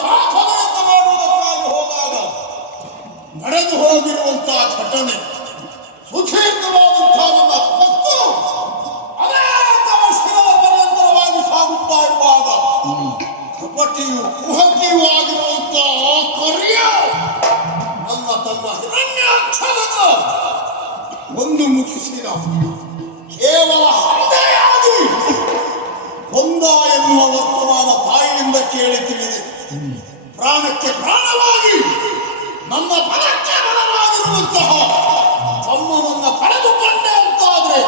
ಸಾಧನೆಯನ್ನು ಮಾಡುವುದಕ್ಕಾಗಿ ಹೋದಾಗ ನಡೆದು ಹೋಗಿರುವಂತಹ ಘಟನೆ, ಸುದೀರ್ಘವಾದಂತಹ ನನ್ನ ತಪ್ಪು ಅನೇಕ ವರ್ಷಗಳ ಪರ್ಯಂತರವಾಗಿ ಸಾಗುತ್ತಾ ಇರುವಾಗ ಕಪಟಿಯು ಕುಹಕಿಯೂ ಆಗಿರುವಂತಹ ಕರಿಯ ನನ್ನ ತನ್ನ ಹಿರಣ್ಯಾಕ್ಷರನ್ನು ಒಂದು ಮುಗಿಸಿದ ಕೇವಲ ಹಂದೆಯಾಗಿ ಹೊಂದ ಎನ್ನುವ ವರ್ತಮಾನ ತಾಯಿಯಿಂದ ಕೇಳಿ ತಿಳಿದೆ. ಪ್ರಾಣಕ್ಕೆ ಪ್ರಾಣವಾಗಿ ನನ್ನ ಬಲಕ್ಕೆ ಬಲವಾಗಿರುವಂತಹ ತಮ್ಮನನ್ನ ಕಳೆದುಕೊಂಡೆ ಅಂತಾದ್ರೆ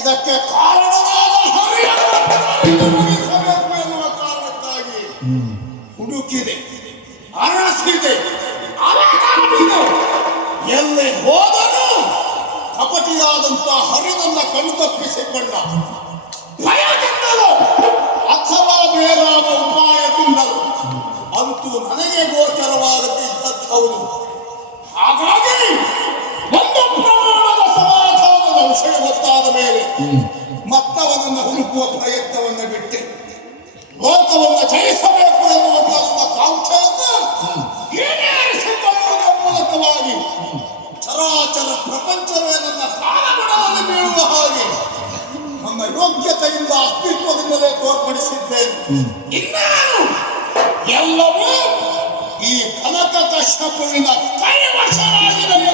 ಇದಕ್ಕೆ ಕಾರಣವಾದ ಹರಿಯನ್ನು ಮುಗಿಸಬೇಕು ಎನ್ನುವ ಕಾರಣಕ್ಕಾಗಿ ಹುಡುಕಿದೆ, ಅರಸಿದೆ, ಅಲಗಾಡಿದೆ. ಎಲ್ಲಿ ಹೋದರೂ ಕಪಟಿಯಾದಂತಹ ಹರಿನನ್ನ ಕಣ್ತಪ್ಪಿಸಿಕೊಂಡ. ಭಯದಿಂದಲೋ ಅಥವಾ ಬೇರಾದ ಉಪಾಯದಿಂದಲೋ ಅಂತೂ ನನಗೆ ಗೋಚರವಾಗದಿದ್ದದ್ದು. ಹಾಗಾಗಿ ಒಂದು ಪ್ರಮಾಣದ ಸಮಾಧಾನದ ವಿಷಯ ಗೊತ್ತಾದ ಮೇಲೆ ಮತ್ತವನನ್ನು ಹುಡುಕುವ ಪ್ರಯತ್ನವನ್ನು ಬಿಟ್ಟೆ. ಲೋಕವನ್ನು ಜಯಿಸಬೇಕು ಎನ್ನುವಂತ ನನ್ನ ಕಾಂಕ್ಷೆಯನ್ನು ಈಡೇರಿಸಿಕೊಳ್ಳುವುದರ ಮೂಲಕವಾಗಿ ಚರಾಚರ ಪ್ರಪಂಚವೇ ನನ್ನ ಕಾಲಗುಣದಲ್ಲಿ ಬೀಳುವ ಹಾಗೆ ನನ್ನ ಯೋಗ್ಯತೆಯಿಂದ ಅಸ್ತಿತ್ವದಿಂದಲೇ ತೋರ್ಪಡಿಸಿದ್ದೇನೆ. ಇನ್ನಾನು ಎಲ್ಲವೂ ಈ ಕನಕ ಕಶ್ಯಪುವಿನ ಕೈವಶರಾಗಿದೆ.